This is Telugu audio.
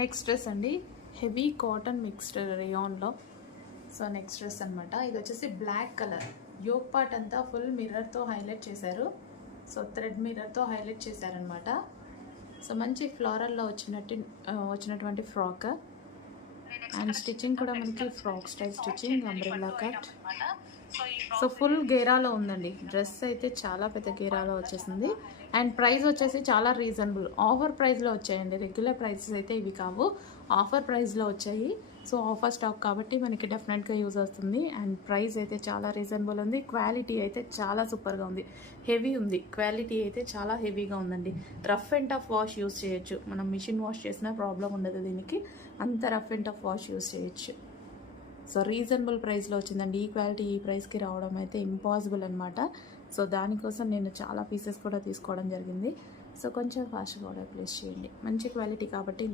నెక్స్ట్ డ్రెస్ అండి, హెవీ కాటన్ మిక్స్డ్ రేయాన్లో. సో నెక్స్ట్ డ్రెస్ అనమాట. ఇది వచ్చేసి బ్లాక్ కలర్, యోక్ పార్ట్ అంతా ఫుల్ మిర్రర్తో హైలైట్ చేశారు. సో థ్రెడ్ మిర్రర్తో హైలైట్ చేశారనమాట. సో మంచి ఫ్లోరల్లో వచ్చినటువంటి ఫ్రాక్. అండ్ స్టిచ్చింగ్ కూడా మనకి frock style stitching, umbrella cut. So full గేరాలో ఉందండి. డ్రెస్ అయితే చాలా పెద్ద గేరాలో వచ్చేసింది. అండ్ ప్రైస్ వచ్చేసి చాలా రీజనబుల్, ఆఫర్ ప్రైస్లో వచ్చాయండి. రెగ్యులర్ ప్రైసెస్ అయితే ఇవి కావు, ఆఫర్ ప్రైస్లో వచ్చాయి. సో ఆఫర్ స్టాక్ కాబట్టి మనకి డెఫినెట్గా యూజ్ అవుతుంది. అండ్ ప్రైస్ అయితే చాలా రీజనబుల్ ఉంది. క్వాలిటీ అయితే చాలా సూపర్గా ఉంది, హెవీ ఉంది. క్వాలిటీ అయితే చాలా హెవీగా ఉందండి. Rough and tough wash use చేయొచ్చు. మనం మిషన్ వాష్ చేసినా ప్రాబ్లం ఉండదు దీనికి, అంత rough and tough wash use చేయొచ్చు. సో రీజనబుల్ ప్రైస్లో వచ్చిందండి. ఈ క్వాలిటీ ఈ ప్రైస్కి రావడం అయితే ఇంపాసిబుల్ అనమాట. సో దానికోసం నేను చాలా పీసెస్ కూడా తీసుకోవడం జరిగింది. సో కొంచెం ఫాస్ట్గా ఆర్డర్ ప్లేస్ చేయండి. మంచి క్వాలిటీ కాబట్టి